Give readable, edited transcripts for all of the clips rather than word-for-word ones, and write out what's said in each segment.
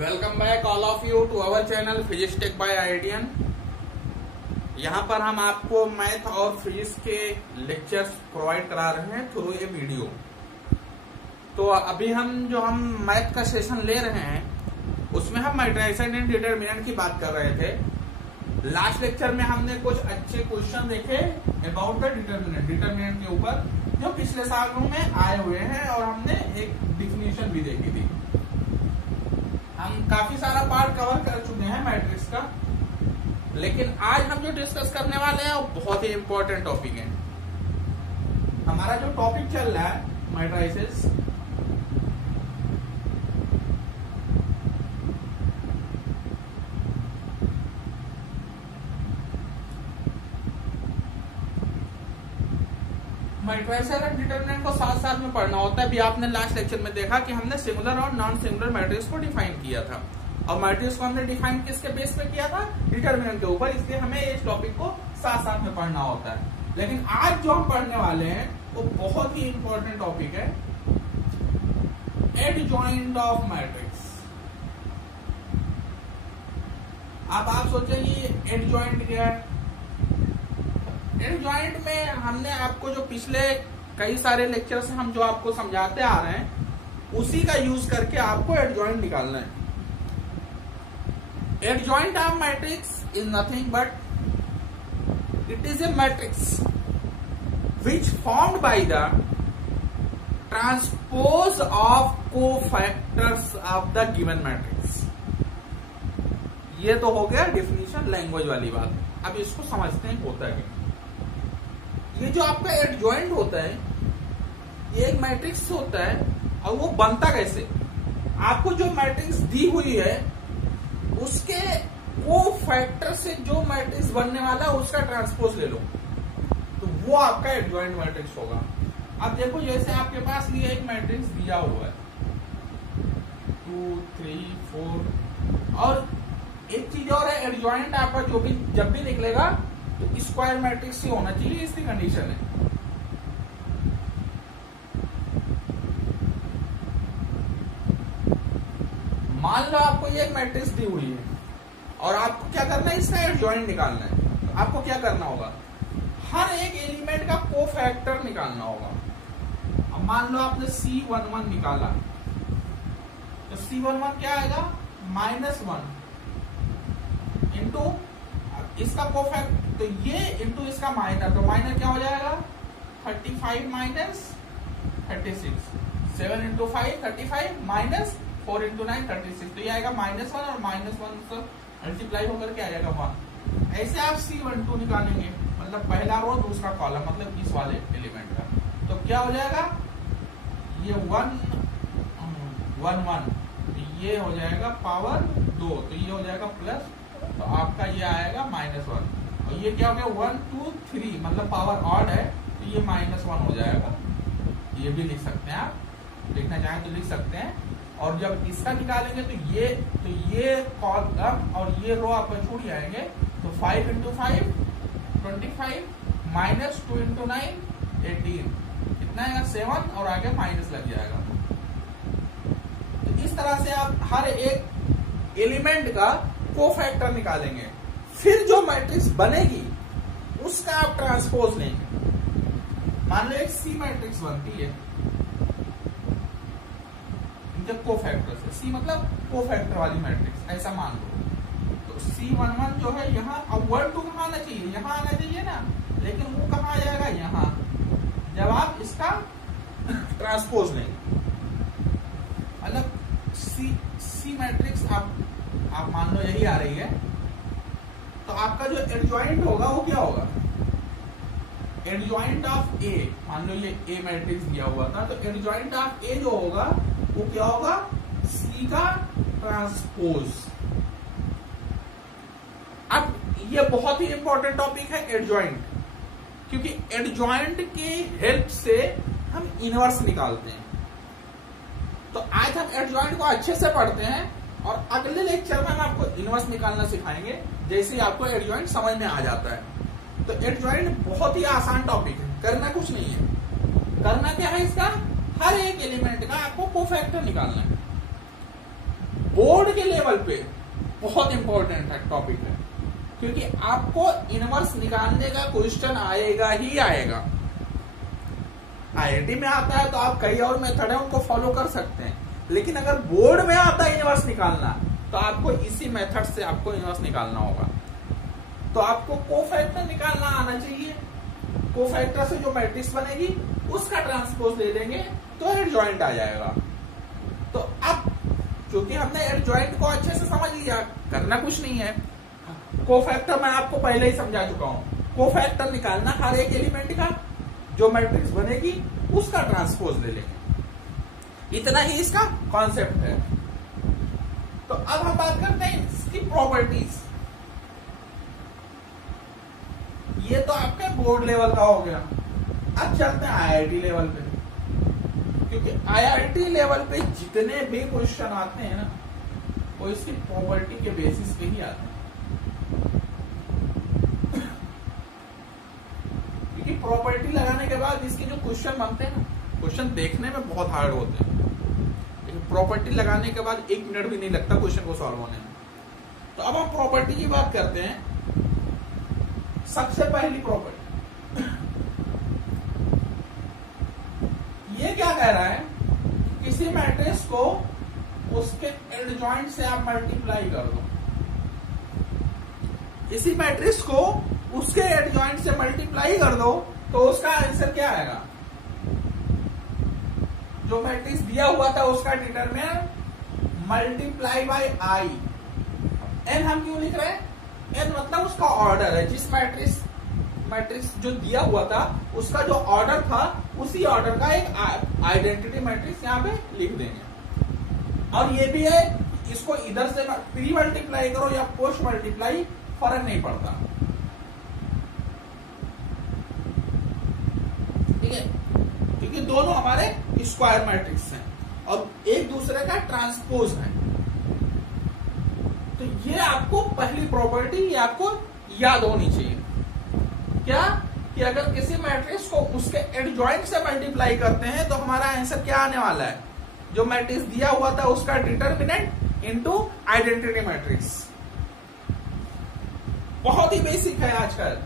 Welcome back all of you to our channel physics tech by आईडियन। यहाँ पर हम आपको मैथ और फिजिक्स के लेक्चर्स प्रोवाइड करा रहे हैं थ्रू ए वीडियो। तो अभी हम मैथ का सेशन ले रहे हैं उसमें हम मैट्रिसेस एंड डिटरमिनेंट की बात कर रहे थे। लास्ट लेक्चर में हमने कुछ अच्छे क्वेश्चन देखे अबाउट द डिटरमिनेंट के ऊपर जो पिछले सालों में आए हुए हैं और हमने एक डिफिनेशन भी देखी थी। हम काफी सारा पार्ट कवर कर चुके हैं मैट्रिक्स का, लेकिन आज हम जो डिस्कस करने वाले हैं वो बहुत ही इंपॉर्टेंट टॉपिक है। हमारा जो टॉपिक चल रहा है मैट्रिसेस, मैट्रिसेस और डिटरमिनेंट को साथ साथ में पढ़ना होता है। अभी आपने लास्ट लेक्चर में देखा कि हमने सिंगुलर और नॉन सिंगुलर मैट्रिक्स को डिफाइन किया था, और मैट्रिक्स को हमने डिफाइन किसके बेस पे किया था? डिटरमिनेंट के ऊपर। इसलिए हमें इस टॉपिक को साथ साथ में पढ़ना होता है। लेकिन आज जो हम पढ़ने वाले हैं वो बहुत ही इंपॉर्टेंट टॉपिक है, एडजॉइंट ऑफ मैट्रिक्स। अब आप सोचेंगे एडजॉइंट क्या है? एडजॉइंट में हमने आपको जो पिछले कई सारे लेक्चर से हम जो आपको समझाते आ रहे हैं उसी का यूज करके आपको एडजॉइंट निकालना है। Adjoint of matrix is nothing but it is a matrix which formed by the transpose of cofactors of the given matrix. ये तो हो गया डिफिनीशन, लैंग्वेज वाली बात। अब इसको समझते हैं होता है क्या। ये जो आपका एडजॉइंट होता है ये एक मैट्रिक्स होता है, और वो बनता कैसे? आपको जो मैट्रिक्स दी हुई है उसके कोफैक्टर से जो मैट्रिक्स बनने वाला है उसका ट्रांसपोज ले लो, तो वो आपका एडजॉइंट मैट्रिक्स होगा। अब देखो, जैसे आपके पास ये एक मैट्रिक्स दिया हुआ है 2 3 4, और एक चीज और है, एडजॉइंट आपका जो भी जब भी निकलेगा तो स्क्वायर मैट्रिक्स ही होना चाहिए, इसकी कंडीशन है। मान लो आपको ये एक मैट्रिक्स दी हुई है और आपको क्या करना है, इसका एडजॉइंट निकालना है। तो आपको क्या करना होगा, हर एक एलिमेंट का कोफैक्टर निकालना होगा। अब मान लो आपने C11 निकाला, तो C11 क्या आएगा? -1 इंटू इसका कोफैक्टर, तो ये इंटू इसका माइनर, तो माइनर क्या हो जाएगा? 35 माइनस 36, 7 इंटू 5 35 माइनस 4 इंटू 9 36, तो ये आएगा -1 और -1 मल्टीप्लाई होकर के आ जाएगा 1। ऐसे आप C12 निकालेंगे, मतलब पहला रो दूसरा कॉलम, मतलब इस वाले एलिमेंट का। तो क्या हो जाएगा? ये 1 1 1, ये हो जाएगा पावर 2, तो ये हो जाएगा प्लस, तो आपका ये आएगा -1, और ये क्या हो गया? 1 2 3, मतलब पावर ऑड है, तो ये -1 हो जाएगा। ये भी लिख सकते हैं, आप लिखना चाहें तो लिख सकते हैं। और जब इसका निकालेंगे तो ये कॉलम और ये रो आपका छूट जाएंगे, तो 5 इंटू 5 25 माइनस 2 इंटू 9 18, कितना आएगा? 7, और आगे माइनस लग जाएगा। तो इस तरह से आप हर एक एलिमेंट का कोफैक्टर निकालेंगे, फिर जो मैट्रिक्स बनेगी उसका आप ट्रांसपोज लेंगे। मान लो एक C मैट्रिक्स बनती है जब कोफैक्टर से, C मतलब कोफैक्टर वाली मैट्रिक्स, ऐसा मान लो। तो C11 जो है यहाँ, अब 1 2 कहाँ आना चाहिए? यहाँ आना चाहिए ना, लेकिन वो कहाँ आ जाएगा? यहाँ, जब आप इसका ट्रांसपोज लेंगे। मतलब C मैट्रिक्स आप मान लो यही आ रही है, तो आपका जो एडजॉइंट होगा वो क्या होगा? एडजॉइंट ऑफ A, मान लो ये A मैट्रिक्स दिया हुआ था, तो एडजॉइंट ऑफ A जो होगा वो क्या होगा? C का ट्रांसपोज। अब ये बहुत ही इंपॉर्टेंट टॉपिक है एडजॉइंट, क्योंकि एडजॉइंट की हेल्प से हम इनवर्स निकालते हैं। तो आज हम एडजॉइंट को अच्छे से पढ़ते हैं, और अगले लेक्चर में हम आपको इनवर्स निकालना सिखाएंगे, जैसे ही आपको एडजॉइंट समझ में आ जाता है। तो एडजॉइंट बहुत ही आसान टॉपिक है, करना कुछ नहीं है। करना क्या है इसका? हर एक एलिमेंट का आपको कोफैक्टर निकालना है। बोर्ड के लेवल पे बहुत इंपॉर्टेंट है टॉपिक है, क्योंकि आपको इनवर्स निकालने का क्वेश्चन आएगा ही आएगा। आईआईटी में आता है तो आप कई और मेथड है उनको फॉलो कर सकते हैं, लेकिन अगर बोर्ड में आता है इनवर्स निकालना तो आपको इसी मेथड से आपको इनवर्स निकालना होगा। तो आपको कोफैक्टर निकालना आना चाहिए। कोफैक्टर से जो मैट्रिक्स बनेगी उसका ट्रांसपोज ले लेंगे तो एडजॉइंट आ जाएगा। तो अब क्योंकि हमने एडजॉइंट को अच्छे से समझ लिया, करना कुछ नहीं है। कोफैक्टर मैं आपको पहले ही समझा चुका हूं। कोफैक्टर निकालना हर एक एलिमेंट का, जो मैट्रिक्स बनेगी उसका ट्रांसपोज ले लेंगे। इतना ही इसका कॉन्सेप्ट है। तो अब हम बात करते हैं इसकी प्रॉपर्टीज। ये तो आपके बोर्ड लेवल का हो गया। अब चलते हैं आईआईटी लेवल पे, क्योंकि आईआईटी लेवल पे जितने भी क्वेश्चन आते हैं ना वो इसकी प्रॉपर्टी के बेसिस पे ही आते हैं। क्योंकि प्रॉपर्टी लगाने के बाद इसके जो क्वेश्चन बनते हैं ना, क्वेश्चन देखने में बहुत हार्ड होते हैं, लेकिन प्रॉपर्टी लगाने के बाद 1 मिनट भी नहीं लगता क्वेश्चन को सॉल्व होने में। तो अब हम प्रॉपर्टी की बात करते हैं। सबसे पहली प्रॉपर्टी ये क्या कह रहा है, किसी मैट्रिक्स को उसके एडजॉइंट से आप मल्टीप्लाई कर दो। इसी मैट्रिक्स को उसके एडजॉइंट से मल्टीप्लाई कर दो तो उसका आंसर क्या आएगा। जो मैट्रिक्स दिया हुआ था उसका determinant multiply by I. N हम क्यों लिख रहे हैं, एन मतलब उसका ऑर्डर है। जिस मैट्रिक्स जो दिया हुआ था उसका जो ऑर्डर था उसी ऑर्डर का एक आइडेंटिटी मैट्रिक्स यहाँ पे लिख देंगे। और ये भी है, इसको इधर से प्री मल्टीप्लाई करो या पोस्ट मल्टीप्लाई फर्क नहीं पड़ता, ठीक है, क्योंकि दोनों हमारे स्क्वायर मैट्रिक्स हैं और एक दूसरे का ट्रांसपोज है। तो ये आपको पहली प्रॉपर्टी ये आपको याद होनी चाहिए, क्या कि अगर किसी मैट्रिक्स को उसके एडजॉइंट से मल्टीप्लाई करते हैं तो हमारा आंसर क्या आने वाला है, जो मैट्रिक्स दिया हुआ था उसका डिटरमिनेंट इनटू आइडेंटिटी मैट्रिक्स। बहुत ही बेसिक है आजकल,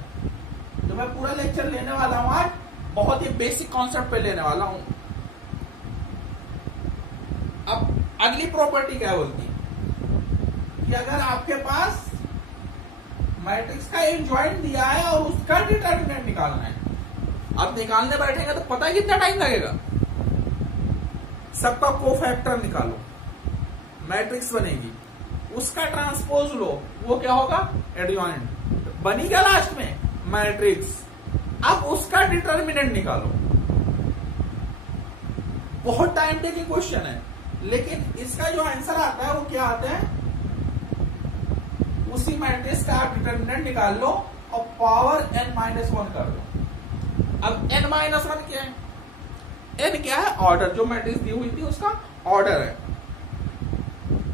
जो मैं पूरा लेक्चर लेने वाला हूं आज बहुत ही बेसिक कॉन्सेप्ट पे लेने वाला हूं। अब अगली प्रॉपर्टी क्या बोलती है कि अगर आपके पास मैट्रिक्स का एडजॉइंट दिया है और उसका डिटरमिनेंट निकालना है, अब निकालने बैठेंगे तो पता है कितना टाइम लगेगा। सबका कोफैक्टर निकालो, मैट्रिक्स बनेगी, उसका ट्रांसपोज लो, वो क्या होगा एडजॉइंट, बनी क्या लास्ट में मैट्रिक्स। अब उसका डिटरमिनेंट निकालो। बहुत टाइम टेकिंग क्वेश्चन है, लेकिन इसका जो आंसर आता है वो क्या आता है, उसी मैट्रिक्स का आप डिटरमिनेंट निकाल लो और पावर n-1 कर लो। अब n-1 क्या है, n क्या है ऑर्डर, जो मैट्रिक्स दी हुई थी उसका ऑर्डर है।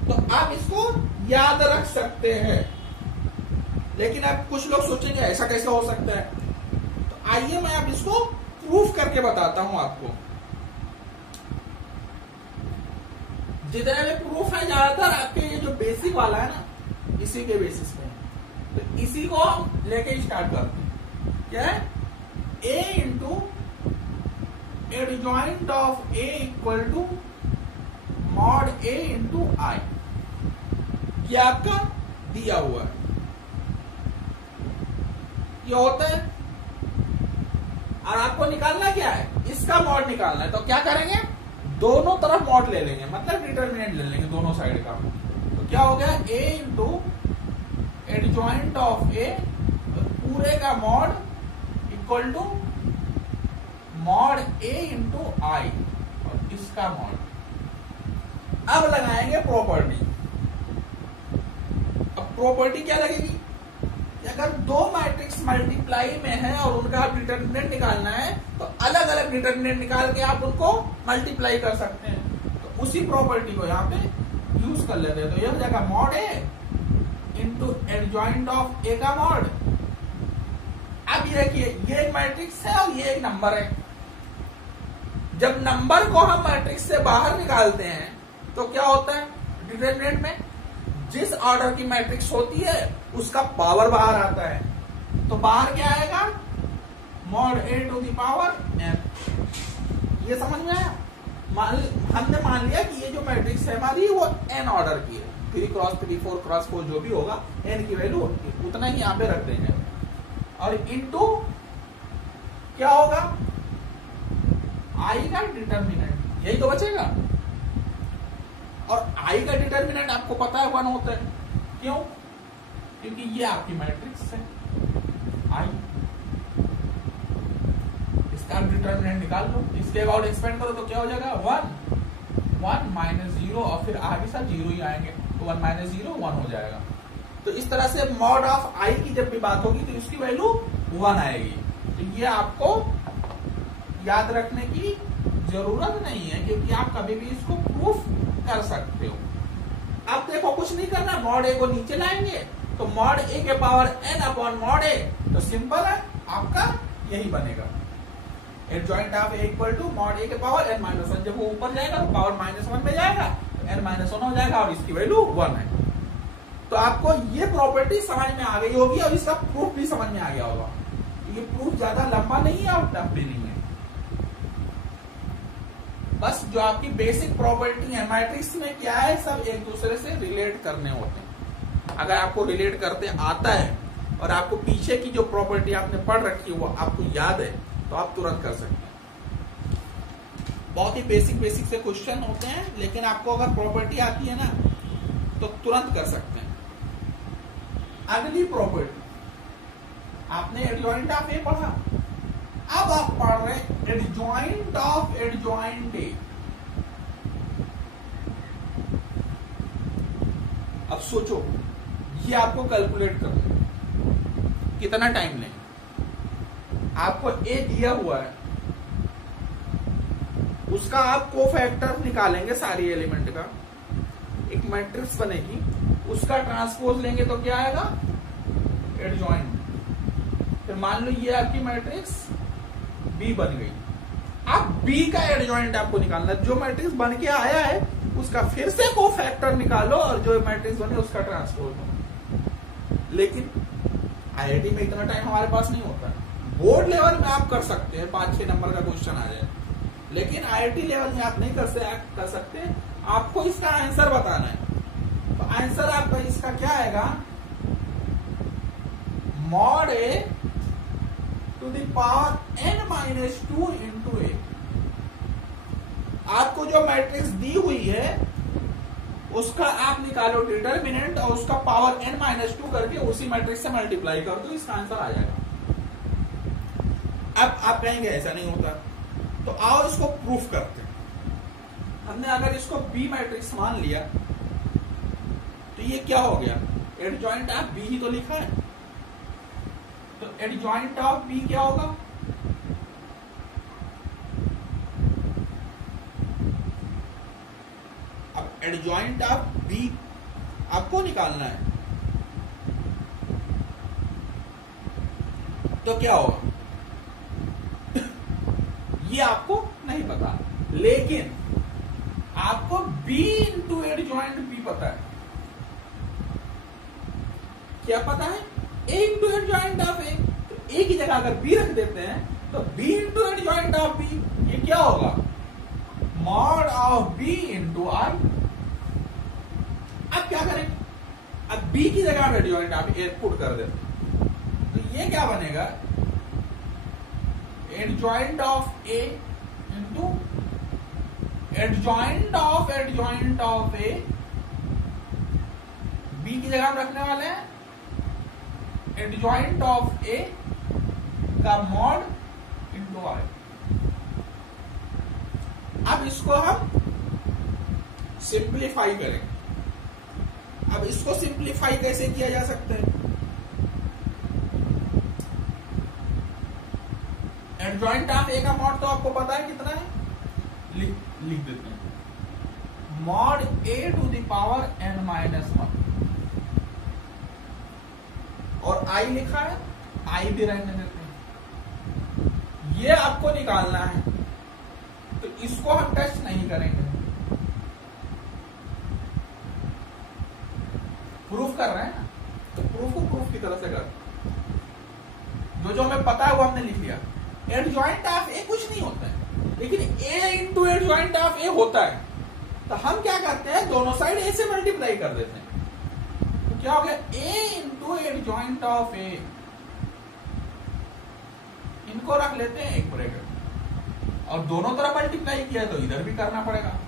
तो आप इसको याद रख सकते हैं, लेकिन अब कुछ लोग सोचेंगे ऐसा कैसे हो सकता है। तो आइए मैं अब इसको प्रूफ करके बताता हूं आपको। जितने भी प्रूफ है ज्यादातर आपके ये जो बेसिक वाला है ना इसी के बेसिस पे, तो इसी को हम लेके स्टार्ट करते हैं। क्या है, a into adjoint of a equal to mod a into I, ये आपका दिया हुआ है, ये होता है। और आपको निकालना क्या है, इसका मॉड निकालना है। तो क्या करेंगे, दोनों तरफ मॉड ले लेंगे, मतलब डिटरमिनेंट ले लेंगे दोनों साइड का। तो क्या हो गया, a into adjoint of a पूरे का mod equal to mod a into I और इसका मॉड। अब लगाएंगे प्रॉपर्टी। अब प्रॉपर्टी क्या लगेगी, अगर दो मैट्रिक्स मल्टीप्लाई में है और उनका आप डिटरमिनेंट निकालना है तो अलग अलग डिटरमिनेंट निकाल के आप उनको मल्टीप्लाई कर सकते हैं। तो उसी प्रॉपर्टी को यहाँ पे यूज कर लेते हैं। तो यह हो जाएगा mod A into adjoint of A का मॉड। अब ये देखिए, ये एक मैट्रिक्स है और ये एक नंबर है। जब नंबर को हम मैट्रिक्स से बाहर निकालते हैं तो क्या होता है, डिटरमिनेंट में जिस ऑर्डर की मैट्रिक्स होती है उसका पावर बाहर आता है, तो बाहर क्या आएगा, mod A to the power n. ये समझ में आया? हमने मान लिया कि ये जो मैट्रिक्स है हमारी वो एन ऑर्डर की है, 3 क्रॉस 3 4 क्रॉस 4 जो भी होगा एन की वैल्यू उतना ही यहां पे रख देंगे। और इनटू क्या होगा, आई का डिटरमिनेंट, यही तो बचेगा। और आई का डिटरमिनेंट आपको पता है 1 होता है, क्यों? क्योंकि ये आपकी मैट्रिक्स है आई, इसका डिटरमिनेंट निकाल लो, इसके अबाउट एक्सपेंड करो तो क्या हो जाएगा 1 माइनस 0 और फिर आगे सब 0 ही आएंगे, तो 1 माइनस 0 1 हो जाएगा। तो इस तरह से मॉड ऑफ आई की जब भी बात होगी तो इसकी वैल्यू 1 आएगी। तो ये आपको याद रखने की जरूरत नहीं है, क्योंकि आप कभी भी इसको प्रूफ कर सकते हो। अब देखो कुछ नहीं करना, मॉड ए को नीचे लाएंगे तो मॉड ए के power n upon mod A, तो सिंपल है आपका यही बनेगा, adjoint of A equal to mod A के पावर एन माइनस 1। जब वो ऊपर जाएगा तो पावर -1 में जाएगा तो एन माइनस 1 हो जाएगा और इसकी वैल्यू 1 है। तो आपको ये प्रॉपर्टी समझ में आ गई होगी और इसका प्रूफ भी समझ में आ गया होगा। ये प्रूफ ज्यादा लंबा नहीं है और टफ भी नहीं है, बस जो आपकी बेसिक प्रॉपर्टी है मैट्रिक्स में क्या है, सब एक दूसरे से रिलेट करने होते हैं। अगर आपको रिलेट करते आता है और आपको पीछे की जो प्रॉपर्टी आपने पढ़ रखी है वो आपको याद है तो आप तुरंत कर सकते हैं। बहुत ही बेसिक से क्वेश्चन होते हैं, लेकिन आपको अगर प्रॉपर्टी आती है ना तो तुरंत कर सकते हैं। अगली प्रॉपर्टी आपने एडजॉइंट ऑफ ए पढ़ा, अब आप पढ़ रहे एडजॉइंट ऑफ एडजॉइंट ए। अब सोचो, ये आपको कैलकुलेट करना है, कितना टाइम लें। आपको ए दिया हुआ है, उसका आप कोफैक्टर निकालेंगे सारी एलिमेंट का, एक मैट्रिक्स बनेगी, उसका ट्रांसपोज लेंगे तो क्या आएगा, एडजॉइंट। फिर मान लो ये आपकी मैट्रिक्स बी बन गई, अब बी का एडजॉइंट आपको निकालना, जो मैट्रिक्स बन के आया है उसका फिर से कोफैक्टर निकालो और जो मैट्रिक्स बने उसका ट्रांसपोज दो। लेकिन आईआईटी में इतना टाइम हमारे पास नहीं होता। बोर्ड लेवल में आप कर सकते हैं, 5-6 नंबर का क्वेश्चन आ जाए, लेकिन आईआईटी लेवल में आप नहीं कर सकते। आपको इसका आंसर बताना है, तो आंसर आपका इसका क्या आएगा, mod A to the power n minus 2 into A. आपको जो मैट्रिक्स दी हुई है उसका आप निकालो डिटरमिनेंट और उसका पावर n माइनस 2 करके उसी मैट्रिक्स से मल्टीप्लाई कर दो, इसका आंसर आ जाएगा। अब आप कहेंगे ऐसा नहीं होता, तो आओ इसको प्रूफ करते हैं। हमने अगर इसको बी मैट्रिक्स मान लिया तो ये क्या हो गया, एडजॉइंट ऑफ बी ही तो लिखा है, तो एडजॉइंट ऑफ बी क्या होगा, अब एडजॉइंट ऑफ बी आपको निकालना है, तो क्या होगा ये आपको नहीं पता, लेकिन आपको b इंटू एडजॉइंट b पता है। क्या पता है, a into adjoint of a, तो a की जगह अगर b रख देते हैं तो b into adjoint of b, ये क्या होगा, mod of b into i। अब क्या करें, अब b की जगह एडजॉइंट ऑफ a पुट कर देते, तो ये क्या बनेगा, adjoint of A into adjoint of A, B की जगह हम रखने वाले हैं एडजॉइंट ऑफ ए का मॉड इंटू आई। अब इसको हम सिंप्लीफाई करेंगे। अब इसको सिंप्लीफाई कैसे किया जा सकता है, एडजॉइंट ऑफ ए का मॉड तो आपको पता है कितना है, लिख देते हैं, mod A to the power n minus 1, और आई लिखा है, आई भी रहने देते हैं। ये आपको निकालना है, तो इसको हम टच नहीं करेंगे, प्रूफ कर रहे हैं ना, तो प्रूफ को प्रूफ की तरह से कर, जो हमें पता है वो हमने लिख लिया। एडजॉइंट ऑफ ए कुछ नहीं होता है, लेकिन ए इंटू एडजॉइंट ऑफ ए होता है। तो हम क्या करते हैं, दोनों साइड ए से मल्टीप्लाई कर देते हैं। तो क्या हो गया, ए इंटू एडजॉइंट ऑफ ए, इनको रख लेते हैं एक ब्रैकेट, और दोनों तरफ मल्टीप्लाई किया तो इधर भी करना पड़ेगा।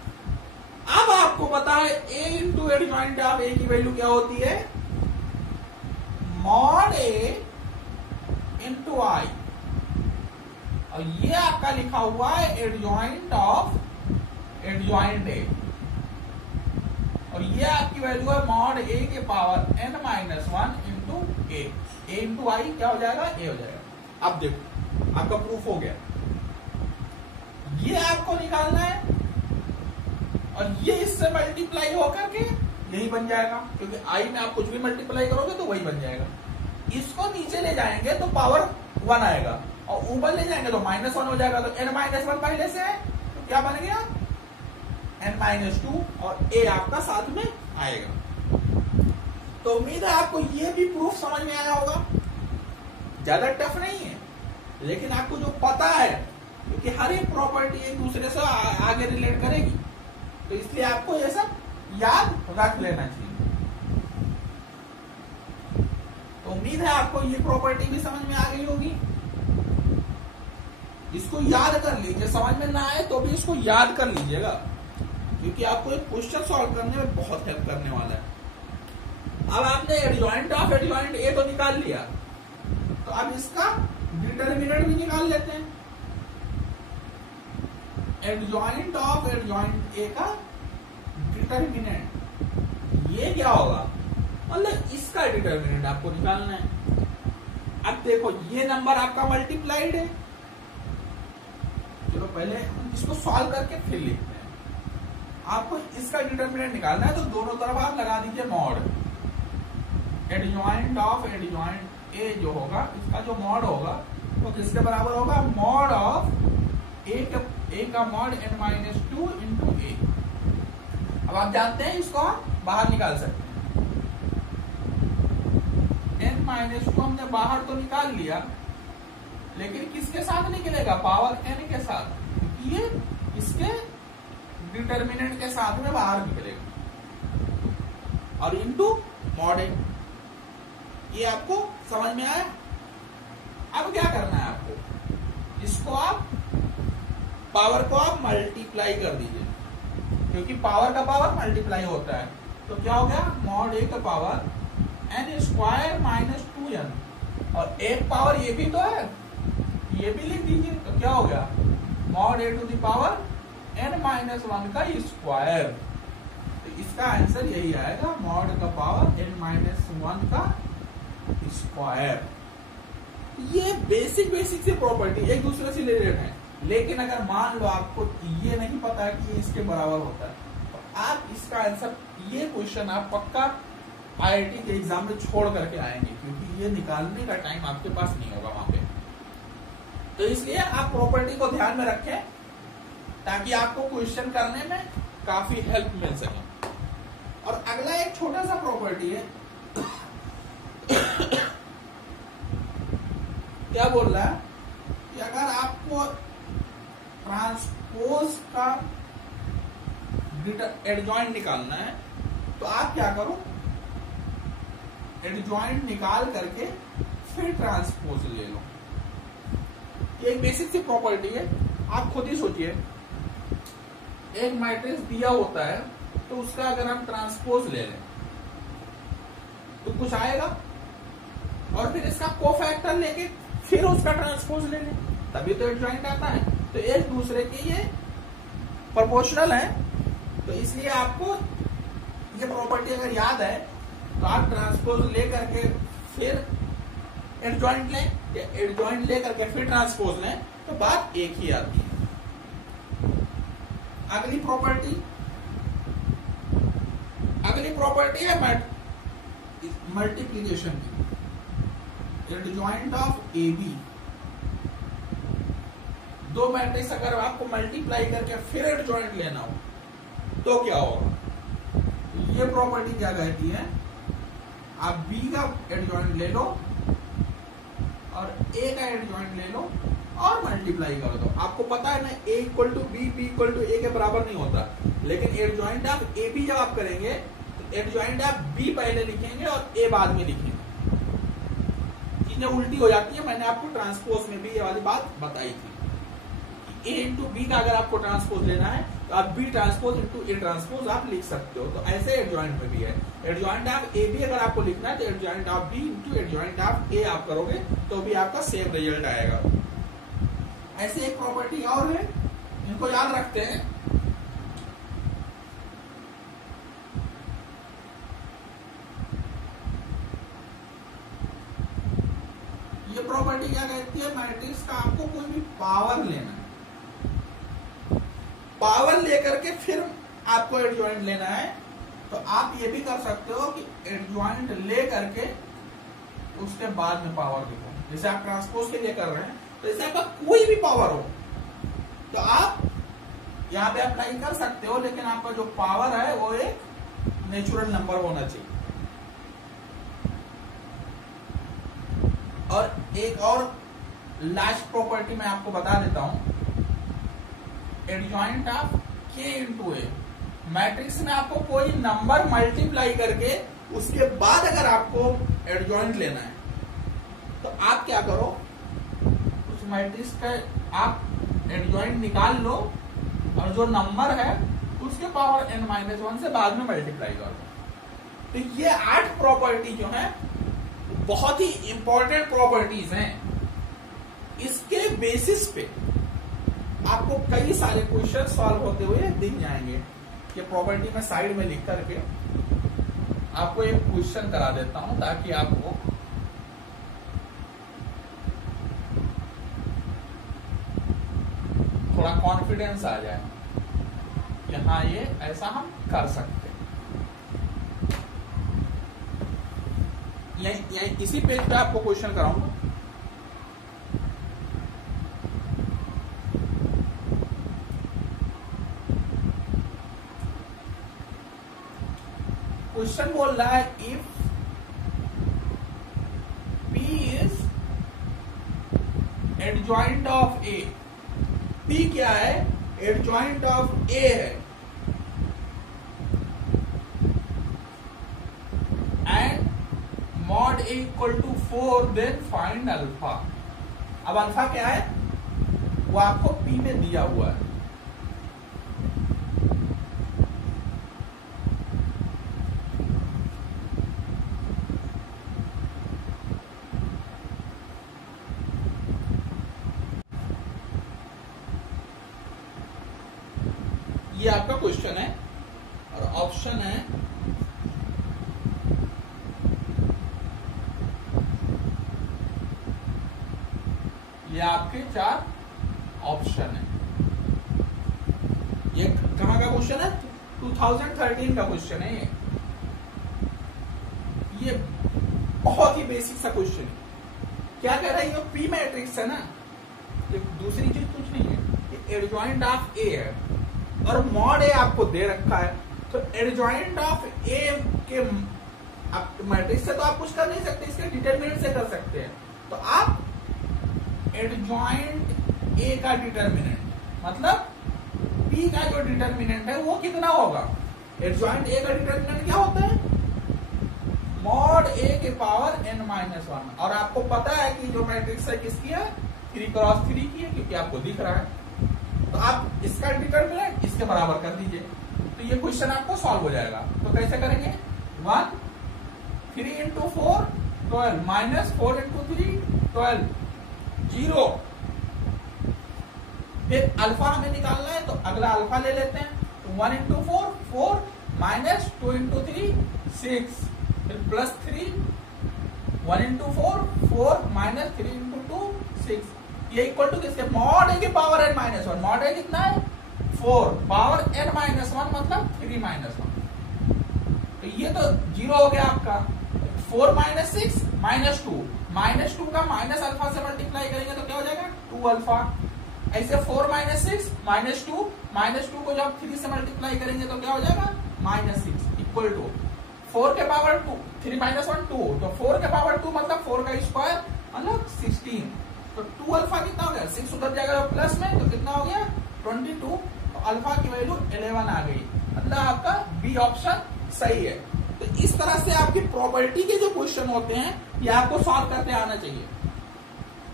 अब आपको पता है ए इंटू एडजॉइंट ऑफ ए की वैल्यू क्या होती है, मॉड ए इंटू आई, और ये आपका लिखा हुआ है एडजॉइंट ऑफ एडजॉइंट ए, और ये आपकी वैल्यू है मॉड ए के पावर n माइनस 1 इंटू ए इंटू आई क्या हो जाएगा, ए हो जाएगा। अब देखो आपका प्रूफ हो गया, ये आपको निकालना है, और ये इससे मल्टीप्लाई होकर के यही बन जाएगा, क्योंकि आई में आप कुछ भी मल्टीप्लाई करोगे तो वही बन जाएगा। इसको नीचे ले जाएंगे तो पावर 1 आएगा, और ऊपर ले जाएंगे तो -1 हो जाएगा। तो n माइनस 1 पहले से है, तो क्या बन गया n माइनस 2, और a आपका साथ में आएगा। तो उम्मीद है आपको ये भी प्रूफ समझ में आया होगा, ज्यादा टफ नहीं है, लेकिन आपको जो पता है, क्योंकि हर एक प्रॉपर्टी एक दूसरे से आगे रिलेट करेगी, तो इसलिए आपको ये सब याद रख लेना चाहिए। तो उम्मीद है आपको ये प्रॉपर्टी भी समझ में आ गई होगी। इसको याद कर लीजिए, समझ में ना आए तो भी इसको याद कर लीजिएगा, क्योंकि आपको एक क्वेश्चन सॉल्व करने में बहुत हेल्प करने वाला है। अब आपने एडजॉइंट ऑफ एडजॉइंट ए तो निकाल लिया, तो अब इसका डिटरमिनेंट भी निकाल लेते हैं। एडजॉइंट ऑफ एडजॉइंट ए का डिटरमिनेंट ये क्या होगा, मतलब इसका डिटरमिनेंट आपको निकालना है। अब देखो ये नंबर आपका मल्टीप्लाइड है, चलो पहले हम इसको सॉल्व करके फिर लिखते हैं। आपको इसका डिटरमिनेंट निकालना है, तो दोनों तरफ आप लगा दीजिए mod adjoint of adjoint A, जो होगा इसका जो मॉड होगा वो किसके बराबर होगा, मॉड ऑफ ए का मॉड n माइनस 2 इंटू ए। अब आप जानते हैं इसको हम बाहर निकाल सकते हैं। n माइनस 2 हमने बाहर तो निकाल लिया, लेकिन किसके साथ निकलेगा, पावर n के साथ, ये इसके डिटरमिनेंट के साथ में बाहर निकलेगा, और इंटू मॉड ए। ये आपको समझ में आया। अब क्या करना है आपको, इसको आप पावर को आप मल्टीप्लाई कर दीजिए, क्योंकि पावर का पावर मल्टीप्लाई होता है। तो क्या हो गया, मॉड ए का power n square minus 2n, और एक पावर ये भी तो है, ये भी लिख दीजिए। तो क्या हो गया, mod A to the power n minus 1 का स्क्वायर। तो इसका आंसर यही आएगा, मॉड का पावर n माइनस 1 का स्क्वायर। ये बेसिक से प्रॉपर्टी एक दूसरे से रिलेटेड है, लेकिन अगर मान लो आपको ये नहीं पता कि ये इसके बराबर होता है, तो आप इसका आंसर, ये क्वेश्चन आप पक्का आईआईटी के एग्जाम में छोड़ करके आएंगे, क्योंकि ये निकालने का टाइम आपके पास नहीं होगा वहां पे। तो इसलिए आप प्रॉपर्टी को ध्यान में रखें, ताकि आपको क्वेश्चन करने में काफी हेल्प मिल सके। और अगला एक छोटा सा प्रॉपर्टी है, क्या बोल रहा है कि अगर आपको ट्रांसपोज का एडजॉइंट निकालना है, तो आप क्या करो, एडजॉइंट निकाल करके फिर ट्रांसपोज ले लो। ये एक बेसिक सी प्रॉपर्टी है, आप खुद ही सोचिए। एक मैट्रिक्स दिया होता है, तो उसका अगर हम ट्रांसपोज ले लें तो कुछ आएगा, और फिर इसका कोफैक्टर लेके फिर उसका ट्रांसपोज ले लें, तभी तो एडजॉइंट आता है। तो एक दूसरे के ये प्रोपोर्शनल है, तो इसलिए आपको ये प्रॉपर्टी अगर याद है, तो आप ट्रांसपोज ले करके फिर एडजॉइंट लें, या एडजॉइंट ले करके फिर ट्रांसपोज लें, तो बात एक ही आती है। अगली प्रॉपर्टी है मल्टीप्लीकेशन की। एडजॉइंट ऑफ ए बी, दो मैट्रिक्स अगर आपको मल्टीप्लाई करके फिर एडजॉइंट लेना हो, तो क्या होगा, ये प्रॉपर्टी क्या कहती है, आप बी का एडजॉइंट ले लो और ए का एडजॉइंट ले लो और मल्टीप्लाई कर दो। आपको पता है ना A equal to B, B equal to A के बराबर नहीं होता, लेकिन एडजॉइंट आप ए बी जब आप करेंगे तो एडजॉइंट आप बी पहले लिखेंगे और ए बाद में लिखेंगे। चीजें उल्टी हो जाती है। मैंने आपको ट्रांसपोज में भी ये वाली बात बताई थी कि ए इंटू बी का अगर आपको ट्रांसपोज लेना है तो आप B transpose into A transpose आप लिख सकते हो। तो ऐसे एडजॉइंट में भी है। एडजॉइंट ऑफ ए बी अगर आपको लिखना है तो adjoint of B into adjoint of A आप करोगे तो भी आपका सेम रिजल्ट आएगा। ऐसे एक प्रॉपर्टी और है, इनको याद रखते हैं। ये प्रॉपर्टी क्या कहती है, मैट्रिक्स का आपको कोई भी पावर लेना है, पावर लेकर के फिर आपको एडजॉइंट लेना है। तो आप ये भी कर सकते हो कि एडजॉइंट ले करके उसके बाद में पावर लिखो। जैसे आप ट्रांसपोज के लिए कर रहे हैं तो जैसे आपका कोई भी पावर हो तो आप यहाँ पे अप्लाई कर सकते हो, लेकिन आपका जो पावर है वो एक नेचुरल नंबर होना चाहिए। और एक और लास्ट प्रॉपर्टी मैं आपको बता देता हूं, एडजॉइंट ऑफ के इंटू ए। मैट्रिक्स में आपको कोई नंबर मल्टीप्लाई करके उसके बाद अगर आपको एडजॉइंट लेना है तो आप क्या करो, उस मैट्रिक्स का आप एडजॉइंट निकाल लो और जो नंबर है उसके पावर n-1 से बाद में मल्टीप्लाई कर दो। तो ये 8 प्रॉपर्टी जो है बहुत ही इंपॉर्टेंट प्रॉपर्टीज हैं। इसके बेसिस पे आपको कई सारे क्वेश्चन सॉल्व होते हुए दिख जाएंगे। ये प्रॉपर्टी में साइड में लिख करके आपको एक क्वेश्चन करा देता हूं ताकि आपको थोड़ा कॉन्फिडेंस आ जाए कि हाँ ये ऐसा हम कर सकते हैं। इसी पेज पे आपको क्वेश्चन कराऊंगा। क्वेश्चन बोल रहा है if P is adjoint of A। P क्या है, एडजॉइंट ऑफ A है, and mod A equal to 4 then find alpha. अब अल्फा क्या है वो आपको P में दिया हुआ है। ये आपका क्वेश्चन है और ऑप्शन है ये आपके 4 ऑप्शन है। ये कहां का क्वेश्चन है, 2013 का क्वेश्चन है। ये बहुत ही बेसिक सा क्वेश्चन है। क्या कह रहा है, ये पी मैट्रिक्स है ना, ये दूसरी चीज कुछ नहीं है, ये एडजॉइंट ऑफ ए है और मॉड ए आपको दे रखा है। तो एडजॉइंट ऑफ ए के मैट्रिक्स से तो आप कुछ कर नहीं सकते, इसके डिटरमिनेंट से कर सकते हैं। तो आप एडजॉइंट ए का डिटरमिनेंट मतलब पी का जो डिटरमिनेंट है वो कितना होगा। एडजॉइंट ए का डिटरमिनेंट क्या होता है, मॉड ए के पावर n-1। और आपको पता है कि जो मैट्रिक्स है किसकी है, 3x3 की है, क्योंकि आपको दिख रहा है। तो आप इसका डिटरमिनेंट इसके बराबर कर दीजिए तो ये क्वेश्चन आपको सॉल्व हो जाएगा। तो कैसे करेंगे, 1 3 इंटू 4 12 माइनस 4 इंटू 3 12 0। फिर अल्फा हमें निकालना है तो अगला अल्फा ले लेते हैं। तो 1 इंटू 4 4 माइनस 2 इंटू 3 6, फिर प्लस 3 1 इंटू 4 4 माइनस 3 इंटू 2 6। ये इक्वल टू किसके, मॉड ए की पावर n-1। मॉड ए कितना है 4, पावर n-1 मतलब 3-1। तो ये तो 0 हो गया आपका। 4 माइनस 6 माइनस 2, माइनस 2 का माइनस अल्फा से मल्टीप्लाई करेंगे तो क्या हो जाएगा 2 अल्फा। ऐसे 4 माइनस 6 माइनस 2, माइनस 2 को जब 3 से मल्टीप्लाई करेंगे तो क्या हो जाएगा -6 इक्वल टू 4 के पावर 2, 3 माइनस 1 2, तो 4 के पावर 2 मतलब 4 का स्क्वायर मतलब 16, तो 2 अल्फा कितना हो गया, 6 उधर जाएगा प्लस में तो कितना हो गया 22, तो अल्फा की वैल्यू 11 आ गई, मतलब आपका बी ऑप्शन सही है। तो इस तरह से आपकी प्रॉपर्टी के जो क्वेश्चन होते हैं ये आपको सॉल्व करते आना चाहिए,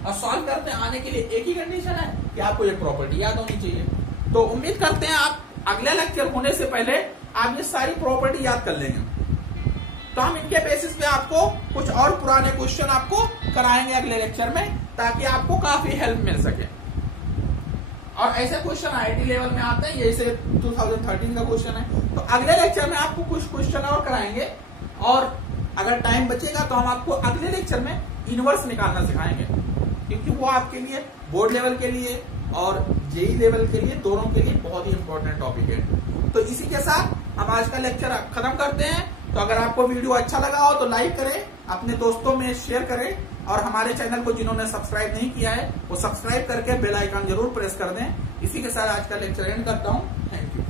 और सॉल्व करते आने के लिए एक ही कंडीशन है कि आपको ये प्रॉपर्टी याद होनी चाहिए। तो उम्मीद करते हैं आप अगले लेक्चर होने से पहले आप ये सारी प्रॉपर्टी याद कर लेंगे, तो हम इनके बेसिस पे आपको कुछ और पुराने क्वेश्चन आपको कराएंगे अगले लेक्चर में, ताकि आपको काफी हेल्प मिल सके। और ऐसे क्वेश्चन आईटी लेवल में आते हैं, ये से 2013 का क्वेश्चन है, तो अगले लेक्चर में आपको कुछ क्वेश्चन और कराएंगे, और अगर टाइम बचेगा तो हम आपको अगले लेक्चर में इनवर्स निकालना सिखाएंगे, क्योंकि वो आपके लिए बोर्ड लेवल के लिए और जेई लेवल के लिए दोनों के लिए बहुत ही इंपॉर्टेंट टॉपिक है। तो इसी के साथ हम आज का लेक्चर खत्म करते हैं। तो अगर आपको वीडियो अच्छा लगा हो तो लाइक करें, अपने दोस्तों में शेयर करें, और हमारे चैनल को जिन्होंने सब्सक्राइब नहीं किया है वो सब्सक्राइब करके बेल आइकन जरूर प्रेस कर दें। इसी के साथ आज का लेक्चर एंड करता हूं। Thank you.